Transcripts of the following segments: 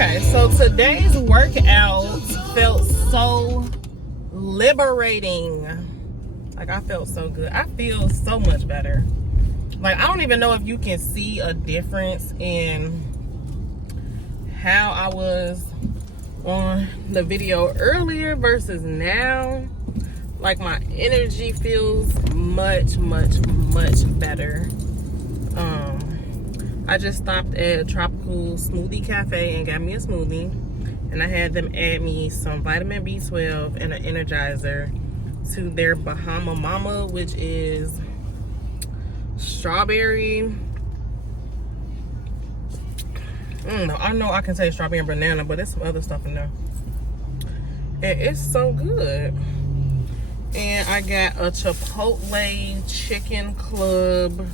Okay, so today's workout felt so liberating. Like, I felt so good. I feel so much better. Like, I don't even know if you can see a difference in how I was on the video earlier versus now. Like, my energy feels much better. I just stopped at Tropical Smoothie Cafe and got me a smoothie, and I had them add me some vitamin B12 and an energizer to their Bahama Mama, which is strawberry. I know I can say strawberry and banana, but there's some other stuff in there, and it's so good. And I got a Chipotle chicken club,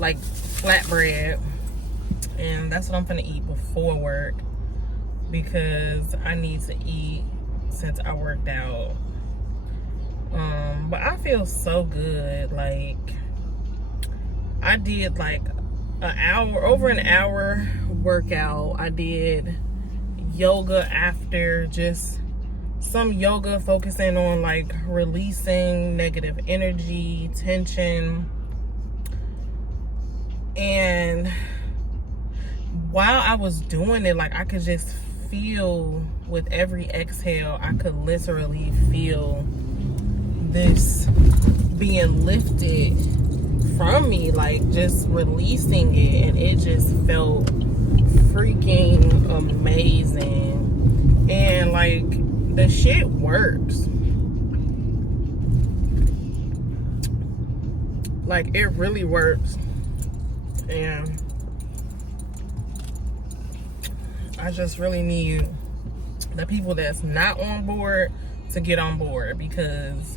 like, flatbread, and that's what I'm gonna eat before work because I need to eat since I worked out. But I feel so good. Like, I did like over an hour workout. I did yoga after, just some yoga focusing on like releasing negative energy, tension. And while I was doing it, like, I could just feel with every exhale, I could literally feel this being lifted from me, like just releasing it, and it just felt freaking amazing. And like, the shit works. Like, it really works. And I just really need the people that's not on board to get on board, because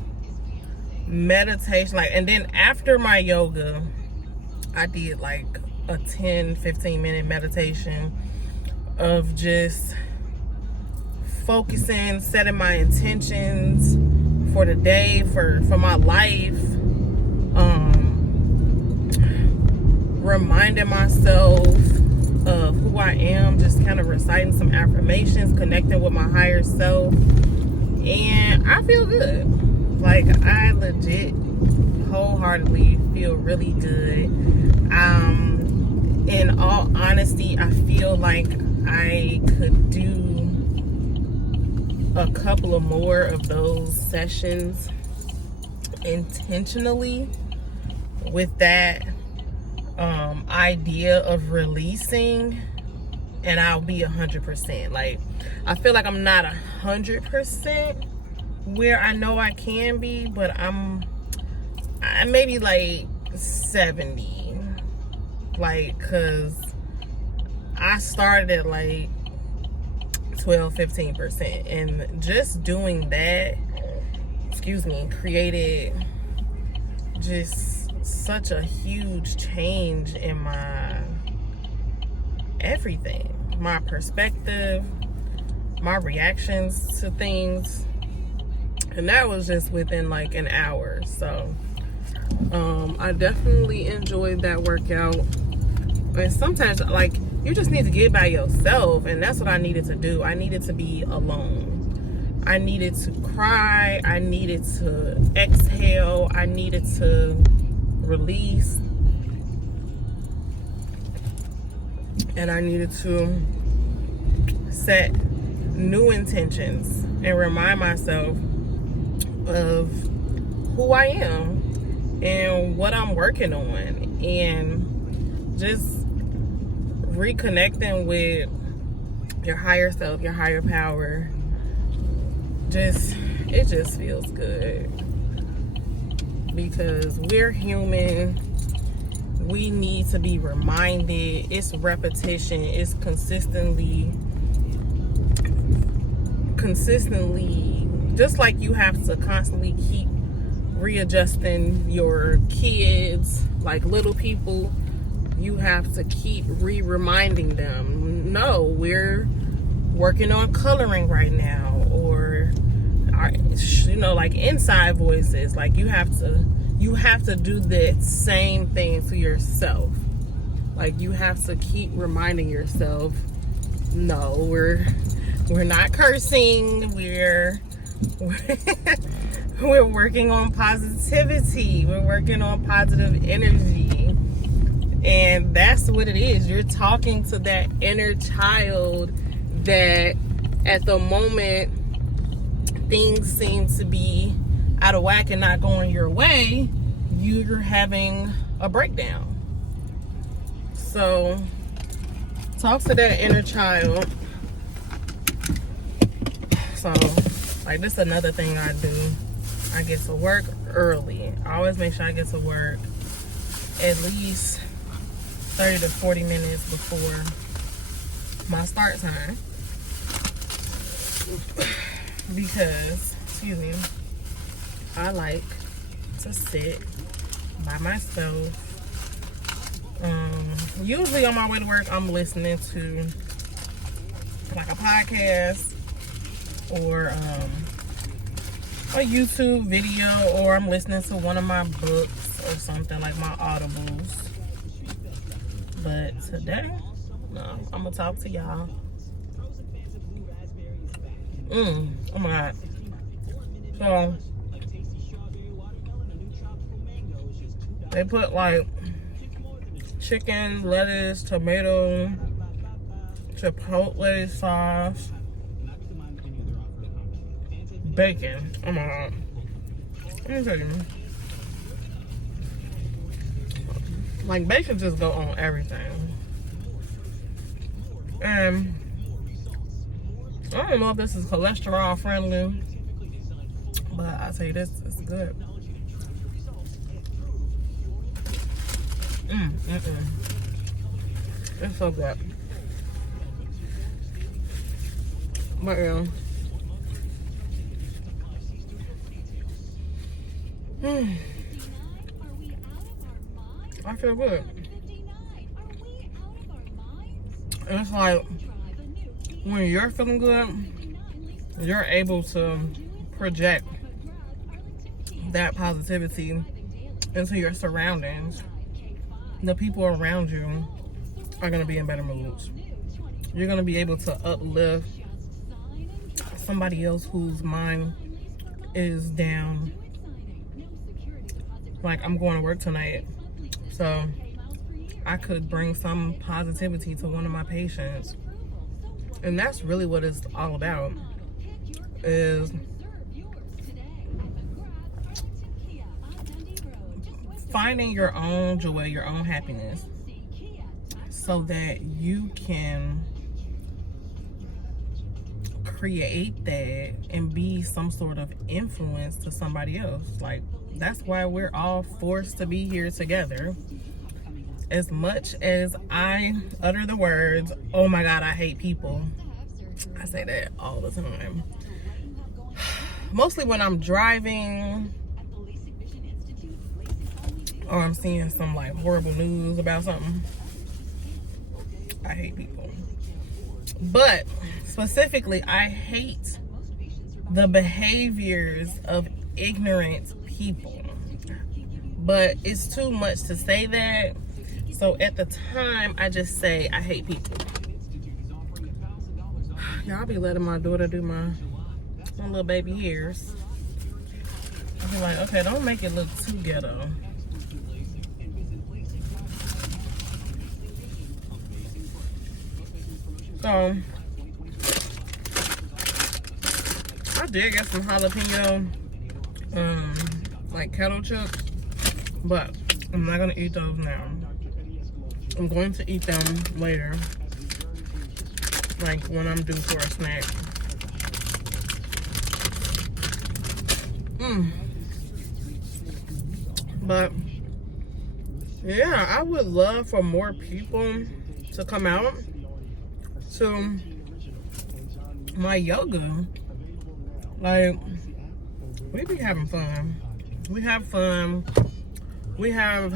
meditation, like, and then after my yoga, I did like a 10-15 minute meditation of just focusing, setting my intentions for the day, for my life, reminding myself of who I am, just kind of reciting some affirmations, connecting with my higher self, and I feel good. Like, I legit wholeheartedly feel really good. In all honesty, I feel like I could do a couple of more of those sessions intentionally with that idea of releasing, and I'll be 100%. Like, I feel like I'm not 100% where I know I can be, but I'm maybe like 70, like, cause I started at like 12-15%, and just doing that, created just such a huge change in my everything, my perspective, my reactions to things, and that was just within like an hour. So I definitely enjoyed that workout. And sometimes, like, you just need to get by yourself, and that's what I needed to do. I needed to be alone. I needed to cry. I needed to exhale. I needed to release, and I needed to set new intentions and remind myself of who I am and what I'm working on, and just reconnecting with your higher self, your higher power. It just feels good, because we're human. We need to be reminded. It's repetition. It's consistently, just like you have to constantly keep readjusting your kids, like little people, you have to keep reminding them, no, we're working on coloring right now, or like inside voices, like you have to do the same thing for yourself. Like, you have to keep reminding yourself No, we're not cursing. We're we're working on positivity. We're working on positive energy. And that's what it is. You're talking to that inner child that at the moment things seem to be out of whack and not going your way, you're having a breakdown. So talk to that inner child. So like, this is another thing I do. I get to work early. I always make sure I get to work at least 30 to 40 minutes before my start time. Because, excuse me, I like to sit by myself. Usually on my way to work, I'm listening to like a podcast or a YouTube video, or I'm listening to one of my books or something, like my audibles. But today, no, I'm gonna talk to y'all. Oh my God. So they put like chicken, lettuce, tomato, chipotle sauce, bacon. Oh my God. Let me tell you. Like, bacon just go on everything. And I don't know if this is cholesterol friendly, but I tell you, this is good. It's so good. But yeah. I feel good. And it's like, when you're feeling good, you're able to project that positivity into your surroundings. The people around you are going to be in better moods. You're going to be able to uplift somebody else whose mind is down. Like, I'm going to work tonight, so I could bring some positivity to one of my patients. And that's really what it's all about, is finding your own joy, your own happiness, so that you can create that and be some sort of influence to somebody else. Like, that's why we're all forced to be here together. As much as I utter the words, oh my God, I hate people, I say that all the time. Mostly when I'm driving, or I'm seeing some like horrible news about something. I hate people. But specifically, I hate the behaviors of ignorant people. But it's too much to say that. So at the time, I just say I hate people. Y'all be letting my daughter do my little baby hairs. I'll be like, okay, don't make it look too ghetto. So I did get some jalapeno, like kettle chips, but I'm not gonna eat those now. I'm going to eat them later, like when I'm due for a snack. But yeah, I would love for more people to come out to my yoga. Like, we be having fun. We have fun. We have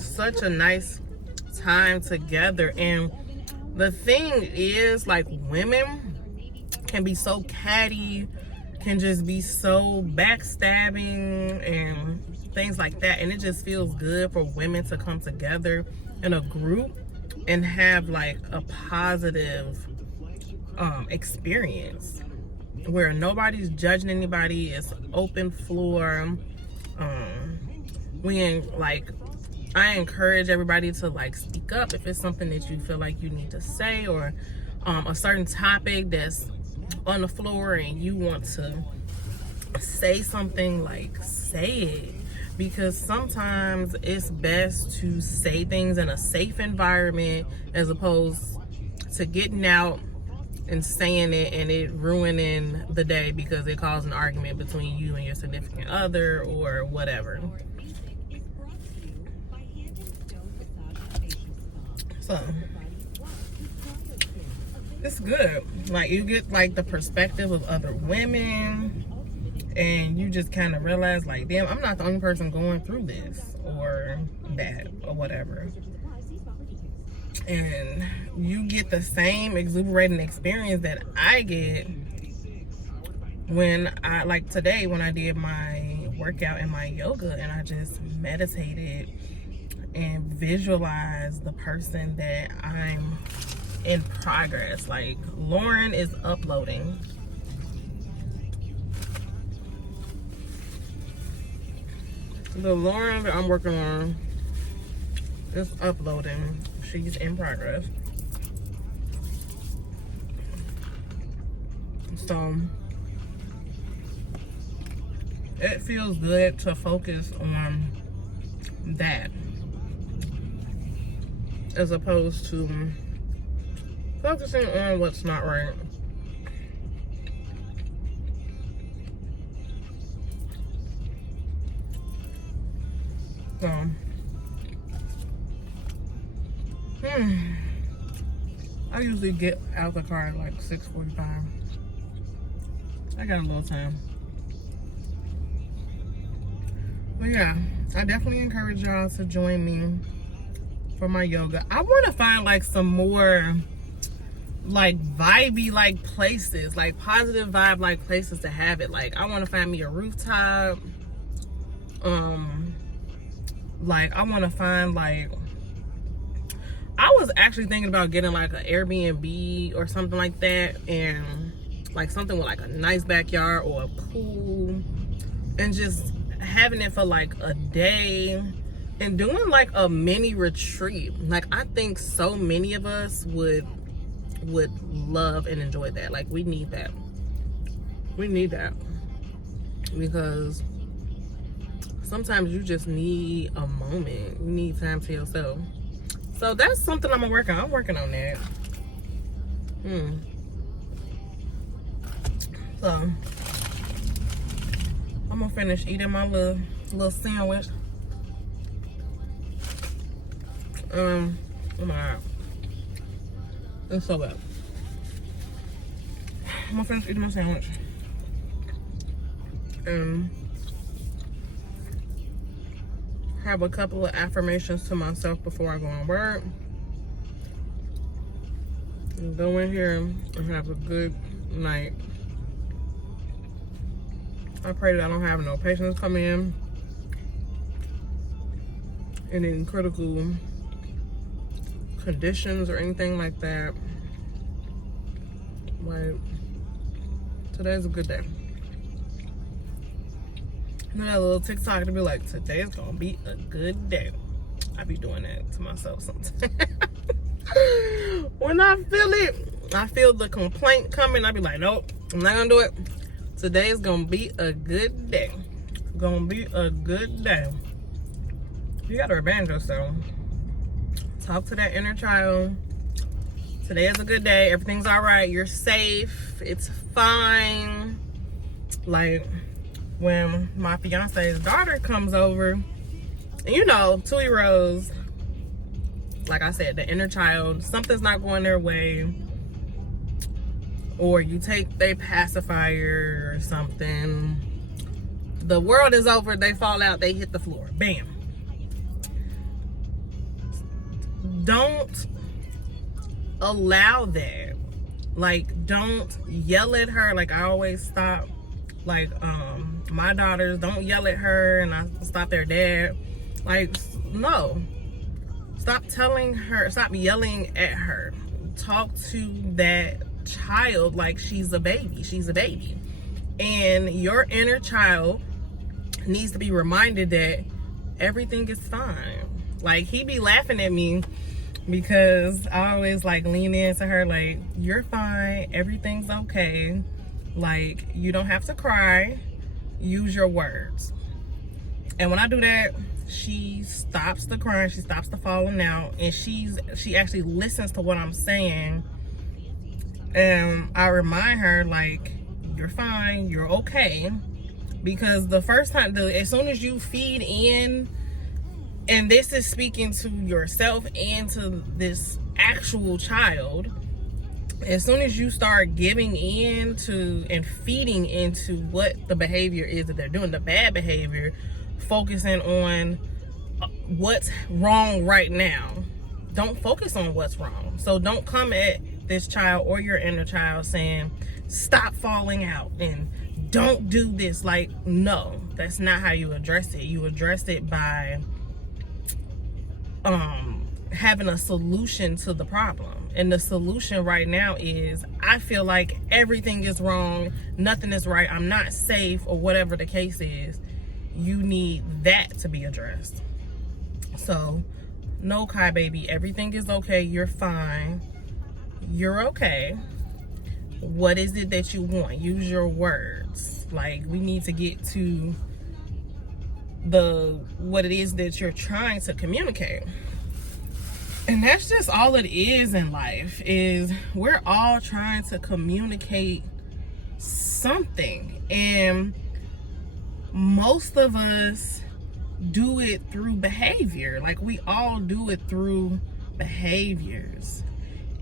such a nice time together. And the thing is, like, women can be so catty, can just be so backstabbing and things like that. And it just feels good for women to come together in a group and have like a positive experience where nobody's judging anybody. It's open floor. I encourage everybody to like speak up if it's something that you feel like you need to say, or a certain topic that's on the floor and you want to say something, like say it. Because sometimes it's best to say things in a safe environment as opposed to getting out and saying it and it ruining the day because it caused an argument between you and your significant other or whatever. So it's good. Like, you get like the perspective of other women, and you just kind of realize, like, damn, I'm not the only person going through this or that or whatever. And you get the same exuberating experience that I get when I, like today, when I did my workout and my yoga, and I just meditated and visualized the person that I'm in progress. Like, Lauren is uploading. The Lauren that I'm working on is uploading. She's in progress. So it feels good to focus on that as opposed to focusing on what's not right. So, I usually get out the car at like 6:45. I got a little time. But yeah, I definitely encourage y'all to join me for my yoga. I want to find like some more like vibey like places, like positive vibe like places to have it. Like, I want to find me a rooftop. Like, I want to find like, I was actually thinking about getting like an Airbnb or something like that, and like something with like a nice backyard or a pool, and just having it for like a day and doing like a mini retreat. Like, I think so many of us would love and enjoy that. Like, we need that. We need that because sometimes you just need a moment. You need time to yourself. So that's something I'm gonna work on. I'm working on that. So I'm gonna finish eating my little sandwich. Oh my God, it's so good. I'm gonna finish eating my sandwich and have a couple of affirmations to myself before I go on work. And go in here and have a good night. I pray that I don't have no patients come in any critical conditions or anything like that. Like, today's a good day. You know that little TikTok to be like, today's gonna be a good day. I be doing that to myself sometimes. When I feel it, I feel the complaint coming, I be like, nope, I'm not gonna do it. Today's gonna be a good day. It's gonna be a good day. You gotta revenge yourself. Talk to that inner child. Today is a good day. Everything's all right. You're safe. It's fine. Like, when my fiance's daughter comes over, and you know, 2-year-olds, like I said, the inner child, something's not going their way, or you take their pacifier or something, the world is over, they fall out, they hit the floor, bam. Don't allow that. Like, don't yell at her. Like, I always stop, like, my daughters, don't yell at her, and I stop their dad. Like, no. Stop telling her, stop yelling at her. Talk to that child like she's a baby. She's a baby. And your inner child needs to be reminded that everything is fine. Like, he be laughing at me because I always like lean into her like, you're fine, everything's okay. Like, you don't have to cry, use your words. And when I do that, she stops the crying, she stops the falling out, and she actually listens to what I'm saying. And I remind her like, you're fine, you're okay. Because the first time, as soon as you feed in, and this is speaking to yourself and to this actual child, as soon as you start giving in to and feeding into what the behavior is that they're doing, the bad behavior, focusing on what's wrong right now. Don't focus on what's wrong. So don't come at this child or your inner child saying, stop falling out and don't do this. Like, no, that's not how you address it. You address it by having a solution to the problem. And the solution right now is, I feel like everything is wrong, nothing is right, I'm not safe, or whatever the case is. You need that to be addressed. So, no, Kai baby, everything is okay, you're fine, you're okay. What is it that you want? Use your words. Like, we need to get to what it is that you're trying to communicate. And that's just all it is in life, is we're all trying to communicate something. And most of us do it through behavior. Like, we all do it through behaviors.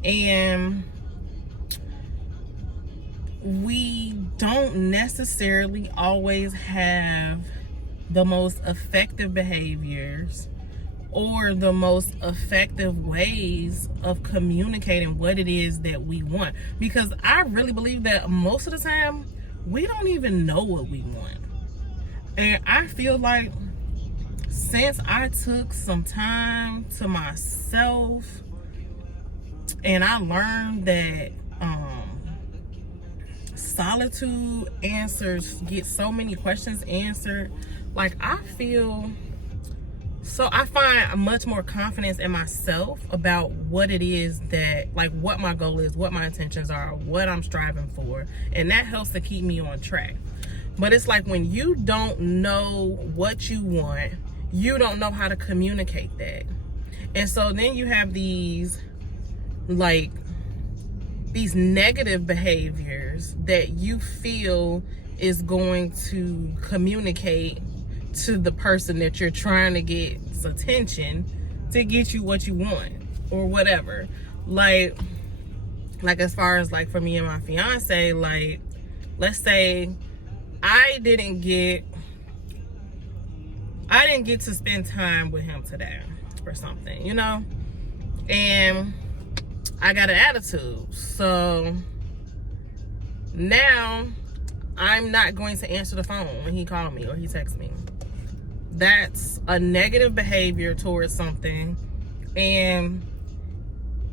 And we don't necessarily always have the most effective behaviors or the most effective ways of communicating what it is that we want. Because I really believe that most of the time, we don't even know what we want. And I feel like since I took some time to myself and I learned that solitude get so many questions answered, like, I find much more confidence in myself about what it is that, like, what my goal is, what my intentions are, what I'm striving for. And that helps to keep me on track. But it's like, when you don't know what you want, you don't know how to communicate that. And so then you have these negative behaviors that you feel is going to communicate to the person that you're trying to get attention to get you what you want or whatever. Like as far as like for me and my fiance, like, let's say I didn't get to spend time with him today or something, you know, and I got an attitude. So now I'm not going to answer the phone when he called me or he texts me. That's a negative behavior towards something. And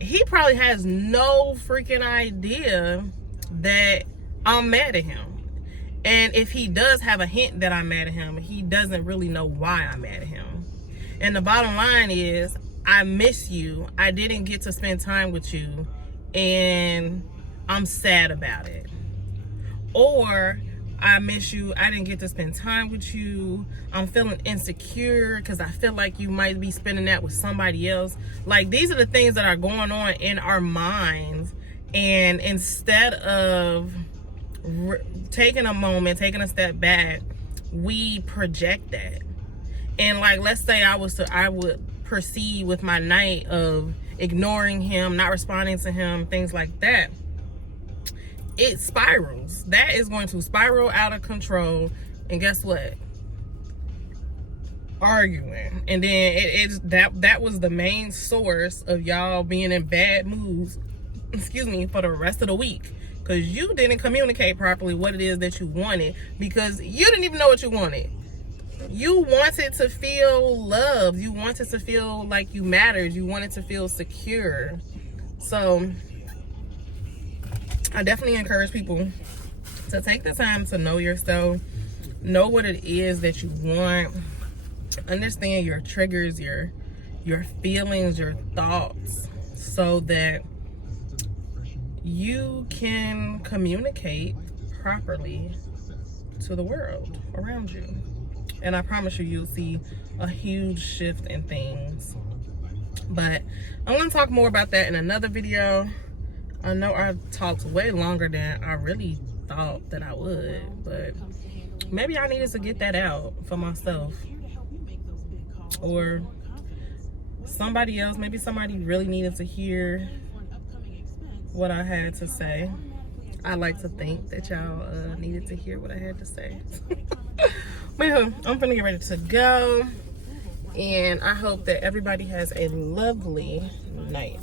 he probably has no freaking idea that I'm mad at him. And if he does have a hint that I'm mad at him, he doesn't really know why I'm mad at him. And the bottom line is, I miss you. I didn't get to spend time with you, and I'm sad about it. Or, I miss you. I didn't get to spend time with you. I'm feeling insecure because I feel like you might be spending that with somebody else. Like, these are the things that are going on in our minds. And instead of taking a moment, taking a step back, we project that. And like, let's say I would proceed with my night of ignoring him, not responding to him, things like that. It spirals. That is going to spiral out of control. And guess what? Arguing. And then that was the main source of y'all being in bad moods, for the rest of the week. Because you didn't communicate properly what it is that you wanted, because you didn't even know what you wanted. You wanted to feel loved. You wanted to feel like you mattered. You wanted to feel secure. So I definitely encourage people to take the time to know yourself, know what it is that you want, understand your triggers, your feelings, your thoughts, so that you can communicate properly to the world around you. And I promise you, you'll see a huge shift in things. But I'm going to talk more about that in another video. I know I talked way longer than I really thought that I would, but maybe I needed to get that out for myself, or somebody else. Maybe somebody really needed to hear what I had to say. I like to think that y'all needed to hear what I had to say. But yeah, I'm gonna get ready to go, and I hope that everybody has a lovely night.